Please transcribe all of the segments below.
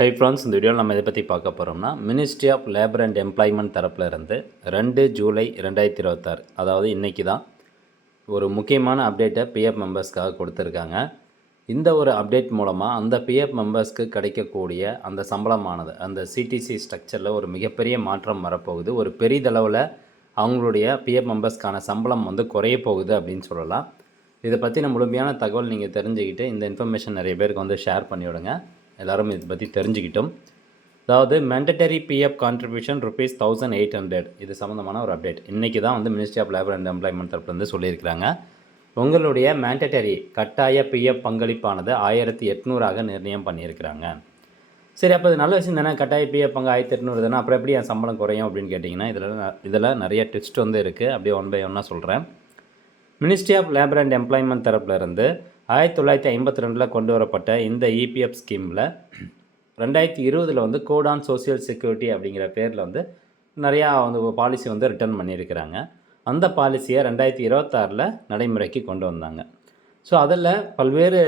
Hi friends, இந்த வீடியோவில் நம்ம இதை பற்றி பார்க்க போகிறோம்னா ministry of labour and employment தரப்பில் இருந்து 2 ஜூலை 2026 அதாவது இன்றைக்கி தான் ஒரு முக்கியமான அப்டேட்டை பிஎஃப் மெம்பர்ஸ்க்காக கொடுத்துருக்காங்க. இந்த ஒரு அப்டேட் மூலமாக அந்த பிஎஃப் மெம்பர்ஸ்க்கு கிடைக்கக்கூடிய அந்த சம்பளமானது அந்த சிடிசி ஸ்ட்ரக்சரில் ஒரு மிகப்பெரிய மாற்றம் வரப்போகுது. ஒரு பெரிதளவில் அவங்களுடைய பிஎஃப் மெம்பர்ஸ்க்கான சம்பளம் குறைய போகுது அப்படின்னு சொல்லலாம். இதை பற்றின முழுமையான தகவல் நீங்கள் தெரிஞ்சுக்கிட்டு இந்த இன்ஃபர்மேஷன் நிறைய பேருக்கு ஷேர் பண்ணிவிடுங்க. எல்லோரும் இதை பற்றி தெரிஞ்சுக்கிட்டோம். அதாவது மேண்டட்டரி பிஎஃப் கான்ட்ரிபியூஷன் ₹1800 இது சம்மந்தமான ஒரு அப்டேட் இன்றைக்கி தான் ministry of labour and employment தரப்புலேருந்து சொல்லியிருக்கிறாங்க. உங்களுடைய மேண்டட்டரி கட்டாய பிஎஃப் பங்களிப்பானது 1800 நிர்ணயம் பண்ணியிருக்கிறாங்க. சரி, அப்போ இது நல்ல விஷயம் தானே. கட்டாய பிஎஃப் பங்கு 1800 தானே, அப்புறம் எப்படி என் சம்பளம் குறையும் அப்படின்னு கேட்டிங்கன்னா இதில் நிறைய ட்விஸ்ட் இருக்குது. அப்படியே ஒன் பை ஒன்னாக சொல்கிறேன். Ministry of labour and employment தரப்பில் இருந்து 1952 கொண்டு வரப்பட்ட இந்த இபிஎஃப் ஸ்கீமில் 2020 கோட் ஆன் சோசியல் செக்யூரிட்டி அப்படிங்கிற பேரில் நிறையா பாலிசி ரிட்டர்ன் பண்ணியிருக்கிறாங்க. அந்த பாலிசியை 2026 நடைமுறைக்கு கொண்டு வந்தாங்க. ஸோ அதில் பல்வேறு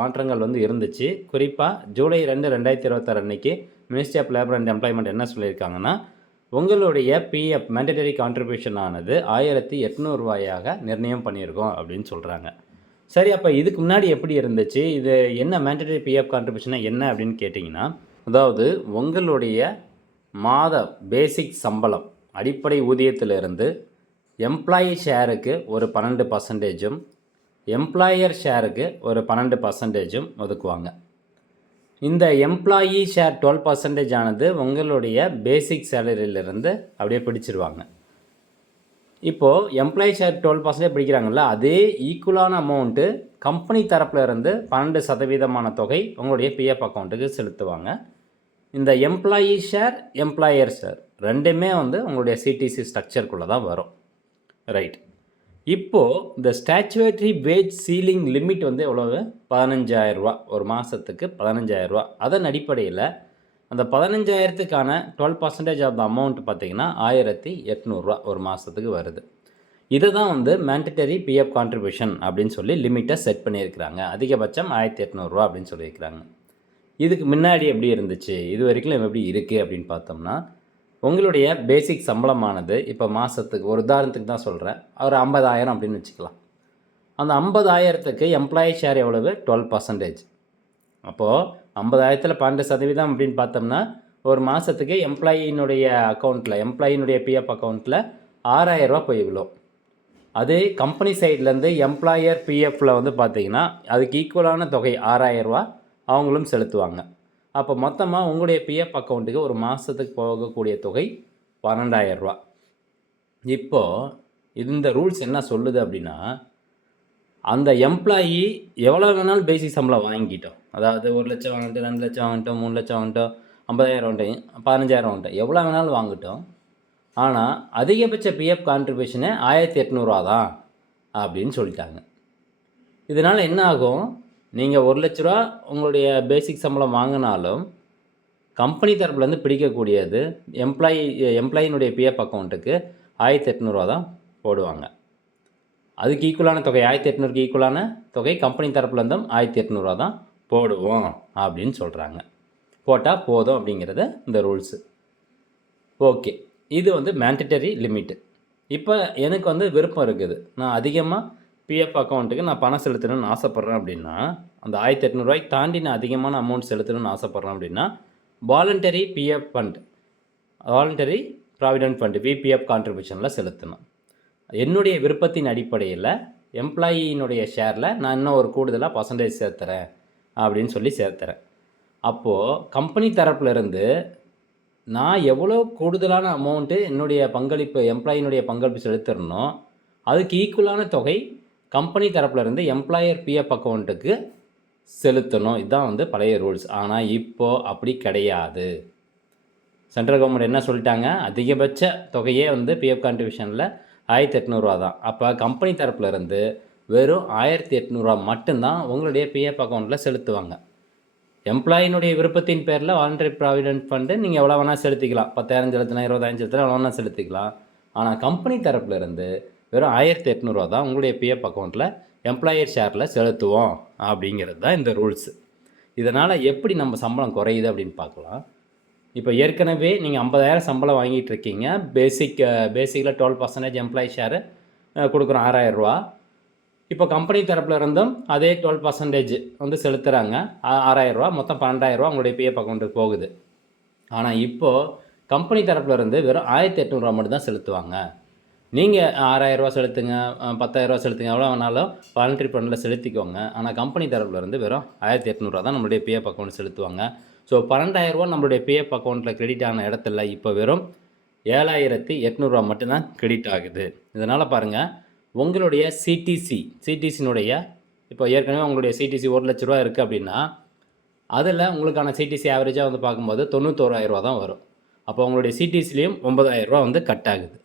மாற்றங்கள் இருந்துச்சு. குறிப்பாக ஜூலை 2, 2026 அன்றைக்கி ministry of labour and employment என்ன சொல்லியிருக்காங்கன்னா, உங்களுடைய பிஎஃப் மேண்டட்டரி கான்ட்ரிபியூஷன் ஆனது ₹1800 நிர்ணயம் பண்ணியிருக்கோம் அப்படின்னு சொல்கிறாங்க. சரி, அப்போ இதுக்கு முன்னாடி எப்படி இருந்துச்சு, இது என்ன மேண்டட்டரி பிஎஃப் கான்ட்ரிபியூஷனா என்ன அப்படின்னு கேட்டிங்கன்னா, அதாவது உங்களுடைய மாத பேசிக் சம்பளம் அடிப்படை ஊதியத்திலிருந்து எம்ப்ளாயி ஷேருக்கு ஒரு 12%, எம்ப்ளாயர் ஷேருக்கு ஒரு 12% ஒதுக்குவாங்க. இந்த எம்ப்ளாயி ஷேர் 12% ஆனது உங்களுடைய பேசிக் சேலரியிலிருந்து அப்படியே பிடிச்சிருவாங்க. இப்போது எம்ப்ளாயி ஷேர் 12% பிடிக்கிறாங்கல்ல, அதே ஈக்குவலான அமௌண்ட்டு கம்பெனி தரப்பில் இருந்து 12% தொகை உங்களுடைய பிஎஃப் அக்கௌண்ட்டுக்கு செலுத்துவாங்க. இந்த எம்ப்ளாயி ஷேர் எம்ப்ளாயர் ஷேர் ரெண்டுமே உங்களுடைய சிடிசி ஸ்ட்ரக்சருக்குள்ளே தான் வரும். ரைட். இப்போது இந்த ஸ்டாச்சுவேட்டரி வேஜ் சீலிங் லிமிட் எவ்வளவு? ₹15,000 ஒரு மாதத்துக்கு ₹15,000. அதன் அடிப்படையில் அந்த 15,000க்கான 12% ஆஃப் த அமௌண்ட் பார்த்திங்கன்னா ₹1,800 ஒரு மாதத்துக்கு வருது. இதை தான் மேண்டட்டரி பிஎஃப் கான்ட்ரிபியூஷன் அப்படின்னு சொல்லி லிமிட்டை செட் பண்ணியிருக்கிறாங்க. அதிகபட்சம் ₹1,800 அப்படின்னு சொல்லியிருக்கிறாங்க. இதுக்கு முன்னாடி எப்படி இருந்துச்சு, இது வரைக்கும் எப்படி இருக்குது அப்படின்னு பார்த்தோம்னா, உங்களுடைய பேசிக் சம்பளமானது இப்போ மாதத்துக்கு ஒரு உதாரணத்துக்கு தான் சொல்கிறேன், ஒரு 50,000 அப்படின்னு வச்சுக்கலாம். அந்த 50,000க்கு எம்ப்ளாயி ஷேர் எவ்வளவு? 12%. அப்போது 50,000ல் 12% அப்படின்னு பார்த்தோம்னா ஒரு மாதத்துக்கு எம்ப்ளாயினுடைய அக்கௌண்ட்டில் எம்ப்ளாயினுடைய பிஎஃப் அக்கௌண்ட்டில் ₹6,000 போய் விழும். அது கம்பெனி சைட்லேருந்து எம்ப்ளாயர் பிஎஃப்பில் பார்த்திங்கன்னா அதுக்கு ஈக்குவலான தொகை ₹6,000 அவங்களும் செலுத்துவாங்க. அப்போ மொத்தமாக உங்களுடைய பிஎஃப் அக்கௌண்ட்டுக்கு ஒரு மாதத்துக்கு போகக்கூடிய தொகை ₹12,000. இப்போது இந்த ரூல்ஸ் என்ன சொல்லுது அப்படின்னா, அந்த எம்ப்ளாயி எவ்வளோ வேணாலும் பேசிக் சம்பளம் வாங்கிட்டோம், அதாவது 1,00,000 வாங்கிட்டோம், 2,00,000 வாங்கிட்டோம், 3,00,000 வாங்கிட்டோம், 50,000 வாங்கிட்டோம், 15,000 வாங்கிட்டோம், எவ்வளோ வேணாலும் வாங்கிட்டோம். ஆனால் அதிகபட்ச பிஎஃப் கான்ட்ரிபியூஷனு ₹1,800 தான் அப்படின்னு சொல்லிட்டாங்க. இதனால் என்ன ஆகும், நீங்கள் ₹1,00,000 உங்களுடைய பேசிக் சம்பளம் வாங்கினாலும் கம்பெனி தரப்புலேருந்து பிடிக்கக்கூடியது எம்ப்ளாயினுடைய பிஎஃப் அக்கௌண்ட்டுக்கு ₹1,800 தான் போடுவாங்க. அதுக்கு ஈக்குவலான தொகை 1,800க்கு ஈக்குவலான தொகை கம்பெனி தரப்புலேருந்தும் ₹1,800 தான் போடுவோம் அப்படின்னு சொல்கிறாங்க. போட்டால் போதும் அப்படிங்கிறது இந்த ரூல்ஸு. ஓகே, இது மேண்டட்டரி லிமிட்டு. இப்போ எனக்கு விருப்பம் இருக்குது, நான் அதிகமாக பிஎஃப் அக்கௌண்ட்டுக்கு நான் பணம் செலுத்தணும்னு ஆசைப்பட்றேன் அப்படின்னா, அந்த ₹1,800 தாண்டி நான் அதிகமான அமௌண்ட் செலுத்தணும்னு ஆசைப்பட்றேன் அப்படின்னா, voluntary PF fund, voluntary provident fund VPF கான்ட்ரிபியூஷனில் செலுத்தணும். என்னுடைய விருப்பத்தின் அடிப்படையில் எம்ப்ளாயினுடைய ஷேரில் நான் இன்னும் ஒரு கூடுதலாக % சேர்த்துறேன் அப்படின்னு சொல்லி சேர்த்துறேன். அப்போது கம்பெனி தரப்புலேருந்து நான் எவ்வளோ கூடுதலான அமௌண்ட்டு என்னுடைய பங்களிப்பு எம்ப்ளாயினுடைய பங்களிப்பு செலுத்துறனோ அதுக்கு ஈக்குவலான தொகை கம்பெனி தரப்புலேருந்து எம்ப்ளாயர் பிஎஃப் அக்கௌண்ட்டுக்கு செலுத்தணும். இதுதான் பழைய ரூல்ஸ். ஆனால் இப்போது அப்படி கிடையாது. சென்ட்ரல் கவர்மெண்ட் என்ன சொல்லிட்டாங்க, அதிகபட்ச தொகையே பிஎஃப் கான்ட்ரிபியூஷனில் ₹1,800 தான். அப்போ கம்பெனி தரப்புலேருந்து வெறும் ₹1,800 மட்டும்தான் உங்களுடைய பிஎஃப் அக்கௌண்ட்டில் செலுத்துவாங்க. எம்ப்ளாயினுடைய விருப்பத்தின் பேரில் வாலண்டரி ப்ராவிடென்ட் ஃபண்டு நீங்கள் எவ்வளோ வேணால் செலுத்திக்கலாம், 10,000 செலுத்தினா, 20,000 செலுத்தினா எவ்வளோ வேணால் செலுத்திக்கலாம். ஆனால் கம்பெனி தரப்புலேருந்து வெறும் ₹1,800 தான் உங்களுடைய பிஎஃப் அக்கௌண்ட்டில் எம்ப்ளாயர் ஷேரில் செலுத்துவோம் அப்படிங்கிறது தான் இந்த ரூல்ஸு. இதனால் எப்படி நம்ம சம்பளம் குறையுது அப்படின்னு பார்க்கலாம். இப்போ ஏற்கனவே நீங்கள் 50,000 சம்பளம் வாங்கிட்டு இருக்கீங்க. பேசிக்கில் 12% எம்ப்ளாயி ஷேரு கொடுக்குறோம், ரூ. 6,000. இப்போ கம்பெனி தரப்பில் இருந்தும் அதே 12% வந்து செலுத்துகிறாங்க, ரூ. 6,000. மொத்தம் ரூ. 12,000 உங்களுடைய பிஎஃப் அக்கௌண்ட்டுக்கு போகுது. ஆனால் இப்போது கம்பெனி தரப்பில் இருந்து வெறும் ரூ. 1,800 மட்டும் தான் செலுத்துவாங்க. நீங்கள் ரூ. 6,000 செலுத்துங்க, ரூ. 10,000 செலுத்துங்க, எவ்வளோ வேணாலும் வாலண்டரி ஃபண்டில் செலுத்திக்கோங்க. ஆனால் கம்பெனி தரப்பில் இருந்து வெறும் ரூ. 1,800 தான் நம்மளுடைய பிஎஃப் அக்கௌண்ட் செலுத்துவாங்க. ஸோ ரூ. 12,000 நம்மளுடைய பிஎஃப் அக்கௌண்ட்டில் கிரெடிட் ஆன இடத்துல இப்போ வெறும் ரூ. 7,800 மட்டும்தான் கிரெடிட் ஆகுது. இதனால் பாருங்கள், உங்களுடைய சிடிசினுடைய இப்போ ஏற்கனவே உங்களுடைய சிடிசி ரூ. 1,00,000 இருக்குது அப்படின்னா, அதில் உங்களுக்கான சிடிசி ஆவரேஜாக வந்து பார்க்கும்போது ரூ. 91,000 தான் வரும். அப்போ உங்களுடைய சிடிசிலையும் ரூ. 9,000 வந்து கட் ஆகுது.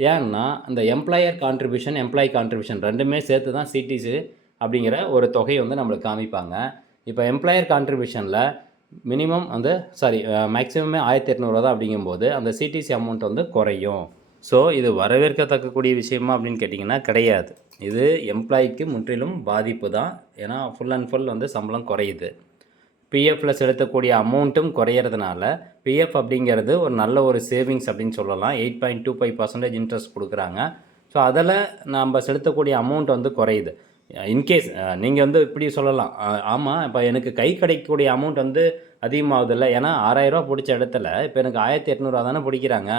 ஏன்னா இந்த எம்ப்ளாயி கான்ட்ரிபியூஷன் ரெண்டுமே சேர்த்து தான் சிடிசி அப்படிங்கிற ஒரு தொகையை வந்து நம்மளுக்கு காமிப்பாங்க. இப்போ எம்ப்ளாயர் கான்ட்ரிபியூஷனில் மினிமம் வந்து மேக்ஸிமமே 1,800 தான் அப்படிங்கும்போது அந்த சிடிசி அமௌண்ட் வந்து குறையும். ஸோ இது வரவேற்கத்தக்கக்கூடிய விஷயமா அப்படின்னு கேட்டிங்கன்னா கிடையாது. இது எம்ப்ளாய்க்கு முற்றிலும் பாதிப்பு தான். ஏன்னா ஃபுல் அண்ட் ஃபுல் வந்து சம்பளம் குறையுது. பிஎஃப்பில் செலுத்தக்கூடிய அமௌண்ட்டும் குறையிறதுனால பிஎஃப் அப்படிங்கிறது ஒரு நல்ல ஒரு சேவிங்ஸ் அப்படின்னு சொல்லலாம். 8.25% இன்ட்ரெஸ்ட் கொடுக்குறாங்க. ஸோ அதில் நம்ம செலுத்தக்கூடிய அமௌண்ட் வந்து குறையுது. இன்கேஸ் நீங்கள் வந்து இப்படி சொல்லலாம், ஆமாம் இப்போ எனக்கு கை கிடைக்கக்கூடிய அமௌண்ட் வந்து அதிகமாகுதில்ல. ஏன்னா ரூ. 6,000 பிடிச்ச இடத்துல இப்போ எனக்கு 1,800 தானே பிடிக்கிறாங்க.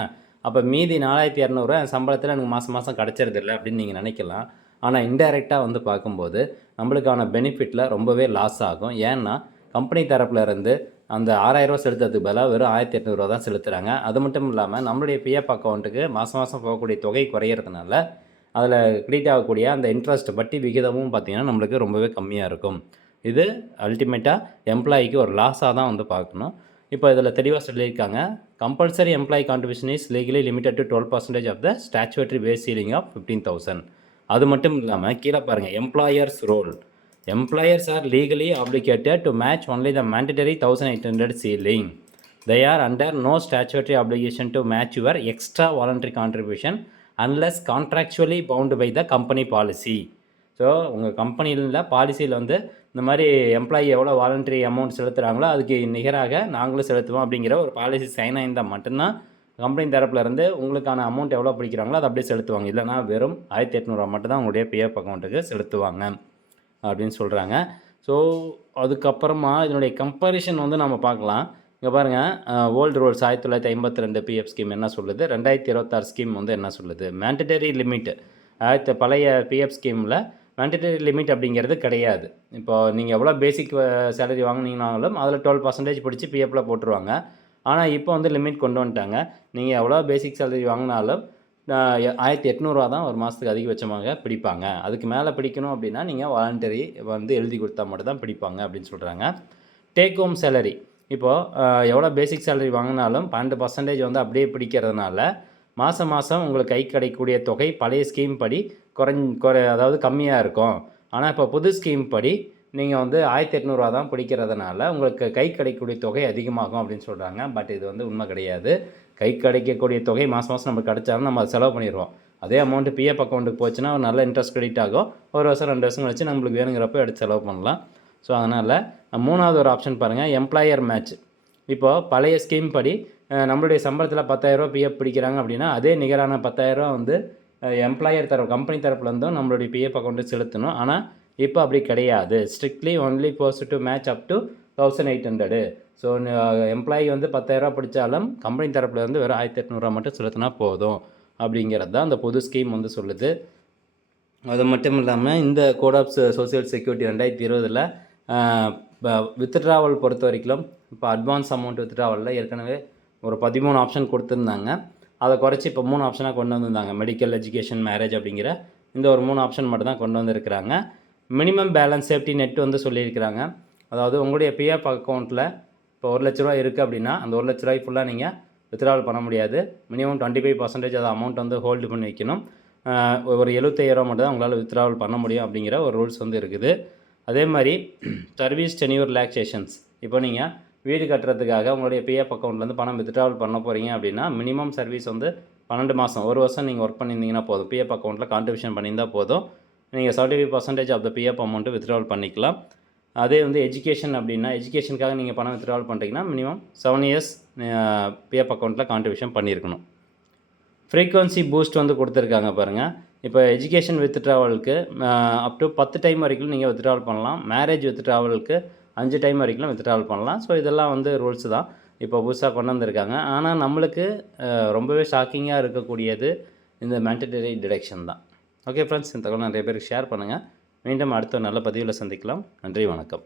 அப்போ மீதி 4,200 என் சம்பளத்தில் எனக்கு மாதம் கிடச்சிருதில்ல அப்படின்னு நீங்கள் நினைக்கலாம். ஆனால் இன்டைரக்டாக வந்து பார்க்கும்போது நம்மளுக்கான பெனிஃபிட்டில் ரொம்பவே லாஸ் ஆகும். ஏன்னா கம்பெனி தரப்பில் இருந்து அந்த 6,000 செலுத்துறதுக்கு பதிலாக வெறும் 1,800 தான் செலுத்துகிறாங்க. அது மட்டும் இல்லாமல் நம்மளுடைய பிஎஃப் அக்கௌண்ட்டுக்கு மாதம் போகக்கூடிய தொகை குறையிறதுனால அதில் கிரெடிட் ஆகக்கூடிய அந்த இன்ட்ரெஸ்ட் வட்டி விகிதமும் பார்த்திங்கன்னா நம்மளுக்கு ரொம்பவே கம்மியாக இருக்கும். இது அல்டிமேட்டாக எம்ப்ளாயிக்கு ஒரு லாஸாக தான் வந்து பார்க்கணும். இப்போ இதில் தெளிவாக சொல்லியிருக்காங்க, compulsory employee contribution is legally limited to 12% of the statutory base ceiling of 15,000. அது மட்டும் இல்லாமல் கீழே பாருங்கள், employers role. Employers are legally obligated to match only the mandatory 1,800 ceiling. They are under no statutory obligation to match your extra voluntary contribution unless contractually bound by the company policy. So உங்கள் கம்பெனியில் பாலிசியில் வந்து இந்த மாதிரி employee எவ்வளோ voluntary amount செலுத்துகிறாங்களோ அதுக்கு நிகராக நாங்களும் செலுத்துவோம் அப்படிங்கிற ஒரு பாலிசி சைன் ஆயிருந்தால் மட்டும்தான் கம்பெனி தரப்பில் இருந்து உங்களுக்கான அமௌண்ட் எவ்வளோ பிடிக்கிறாங்களோ அதை அப்படியே செலுத்துவாங்க. இல்லைனா வெறும் 1,800 மட்டும் தான் உங்களுடைய பிஎஃப் அக்கௌண்ட்டுக்கு செலுத்துவாங்க அப்படின்னு சொல்கிறாங்க. ஸோ அதுக்கப்புறமா இதனுடைய கம்பேரிஷன் வந்து நம்ம பார்க்கலாம். இங்கே பாருங்கள், ஓல்டு ரூல்ஸ் 1952 பிஎஃப் ஸ்கீம் என்ன சொல்லுது, 2026 ஸ்கீம் வந்து என்ன சொல்லுது. மேண்டட்டரி லிமிட் பழைய பிஎஃப் ஸ்கீமில் மேண்டட்டரி லிமிட் அப்படிங்கிறது கிடையாது. இப்போ நீங்கள் எவ்வளோ பேசிக் சேலரி வாங்கினீங்கனாலும் அதில் 12% பிடிச்சி பிஎஃப்பில் போட்டுருவாங்க. ஆனால் இப்போ வந்து லிமிட் கொண்டு வந்துட்டாங்க. நீங்கள் எவ்வளோ பேசிக் சேலரி வாங்கினாலும் 1,800 தான் ஒரு மாதத்துக்கு அதிகபட்சமாக பிடிப்பாங்க. அதுக்கு மேலே பிடிக்கணும் அப்படின்னா நீங்கள் வாலண்டரி வந்து எழுதி கொடுத்தா மட்டும் தான் பிடிப்பாங்க அப்படின்னு சொல்கிறாங்க. டேக் ஹோம் சேலரி இப்போது எவ்வளோ பேசிக் சேலரி வாங்கினாலும் 12% வந்து அப்படியே பிடிக்கிறதுனால மாதம் உங்களுக்கு கை கிடைக்கக்கூடிய தொகை பழைய ஸ்கீம் படி அதாவது கம்மியாக இருக்கும். ஆனால் இப்போ புது ஸ்கீம் படி நீங்கள் வந்து 1,800 தான் பிடிக்கிறதுனால உங்களுக்கு கை கிடைக்கக்கூடிய தொகை அதிகமாகும் அப்படின்னு சொல்கிறாங்க. பட் இது வந்து உண்மை கிடையாது. கை கிடைக்கக்கூடிய தொகை மாதம் நமக்கு கிடைச்சாலும் நம்ம அதை செலவு பண்ணிடுவோம். அதே அமௌண்ட்டு பிஎஃப் அக்கௌண்ட்டுக்கு போச்சுன்னா ஒரு நல்ல இன்ட்ரெஸ்ட் கிரெடிட் ஆகும். ஒரு வருஷம் 2 வருஷம் கழிச்சு நம்மளுக்கு வேணுங்கிறப்ப எடுத்து செலவு பண்ணலாம். ஸோ அதனால் மூணாவது ஒரு ஆப்ஷன் பாருங்கள், எம்ப்ளாயர் மேட்ச். இப்போது பழைய ஸ்கீம் படி நம்மளுடைய சம்பளத்தில் 10,000 பிஎஃப் பிடிக்கிறாங்க அப்படின்னா அதே நிகரான 10,000 வந்து எம்ப்ளாயர் கம்பெனி தரப்புலேருந்தும் நம்மளுடைய பிஎஃப் அக்கௌண்ட்டு செலுத்தணும். ஆனால் இப்போ அப்படி கிடையாது. Strictly only post to match up to 1,800. So employee வந்து 10,000 பிடிச்சாலும் கம்பெனி தரப்பில் இருந்து வெறும் 1,800 மட்டும் செலுத்தினா போதும் அப்படிங்கிறது தான் அந்த புது ஸ்கீம் வந்து சொல்லுது. அது மட்டும் இல்லாமல் இந்த code of social security 2020 withdrawal பொறுத்த வரைக்கும் இப்போ அட்வான்ஸ் அமௌண்ட் வித்ட்ராவலில் ஏற்கனவே ஒரு 13 ஆப்ஷன் கொடுத்துருந்தாங்க. அதை குறைச்சி இப்போ 3 ஆப்ஷனாக கொண்டு வந்திருந்தாங்க. மெடிக்கல், எஜுகேஷன், மேரேஜ் அப்படிங்கிற இந்த ஒரு 3 ஆப்ஷன் மட்டும் தான் கொண்டு வந்திருக்கிறாங்க. மினிமம் பேலன்ஸ் சேஃப்டி நெட் வந்து சொல்லியிருக்கிறாங்க. அதாவது உங்களுடைய பிஎஃப் அக்கௌண்ட்டில் இப்போ 1,00,000 இருக்குது அப்படின்னா அந்த 1,00,000 ஃபுல்லாக நீங்கள் வித்ட்ராவல் பண்ண முடியாது. மினிமம் 25% அது அமௌண்ட் வந்து ஹோல்டு பண்ணி வைக்கணும். ஒரு 75,000 மட்டும் தான் உங்களால் வித்ட்ராவல் பண்ண முடியும் அப்படிங்கிற ஒரு ரூல்ஸ் வந்து இருக்குது. அதே மாதிரி சர்வீஸ் டென்யூர் ரிலாக்ஸேஷன்ஸ். இப்போ நீங்கள் வீடு கட்டுறதுக்காக உங்களுடைய பிஎஃப் அக்கௌண்ட்லேருந்து பணம் வித்ட்ராவல் பண்ண போகிறீங்க அப்படின்னா மினிமம் சர்வீஸ் வந்து 12 மாதம், ஒரு வருஷம் நீங்கள் ஒர்க் பண்ணியிருந்தீங்கன்னா போதும். பிஎஃப் அக்கௌண்ட்டில் கான்ட்ரிபியூஷன் பண்ணியிருந்தால் போதும். நீங்கள் 75% of the PF amount withdrawal பண்ணிக்கலாம். அதே வந்து எஜுகேஷன் அப்படின்னா எஜுகேஷனுக்காக நீங்கள் பணம் வித்ட்ராவல் பண்ணுறீங்கன்னா மினிமம் 7 இயர்ஸ் பிஎஃப் அக்கௌண்ட்டில் கான்ட்ரிபியூஷன் பண்ணியிருக்கணும். ஃப்ரீக்வன்சி பூஸ்ட் வந்து கொடுத்துருக்காங்க பாருங்கள். இப்போ எஜுகேஷன் வித்ட்ராவலுக்கு அப் டு 10 டைம் வரைக்கும் நீங்கள் வித்ட்ராவல் பண்ணலாம். மேரேஜ் வித்ட்ராவலுக்கு 5 டைம் வரைக்கும் வித்ட்ராவல் பண்ணலாம். ஸோ இதெல்லாம் வந்து ரூல்ஸ் தான் இப்போ புதுசாக கொண்டு வந்திருக்காங்க. ஆனால் நம்மளுக்கு ரொம்பவே ஷாக்கிங்காக இருக்கக்கூடியது இந்த மேண்டட்டரி டிடக்ஷன் தான். ஓகே ஃப்ரெண்ட்ஸ், இந்த தகவல் நிறைய பேருக்கு ஷேர் பண்ணுங்கள். மீண்டும் அடுத்த நல்ல பதிவில் சந்திக்கலாம். நன்றி, வணக்கம்.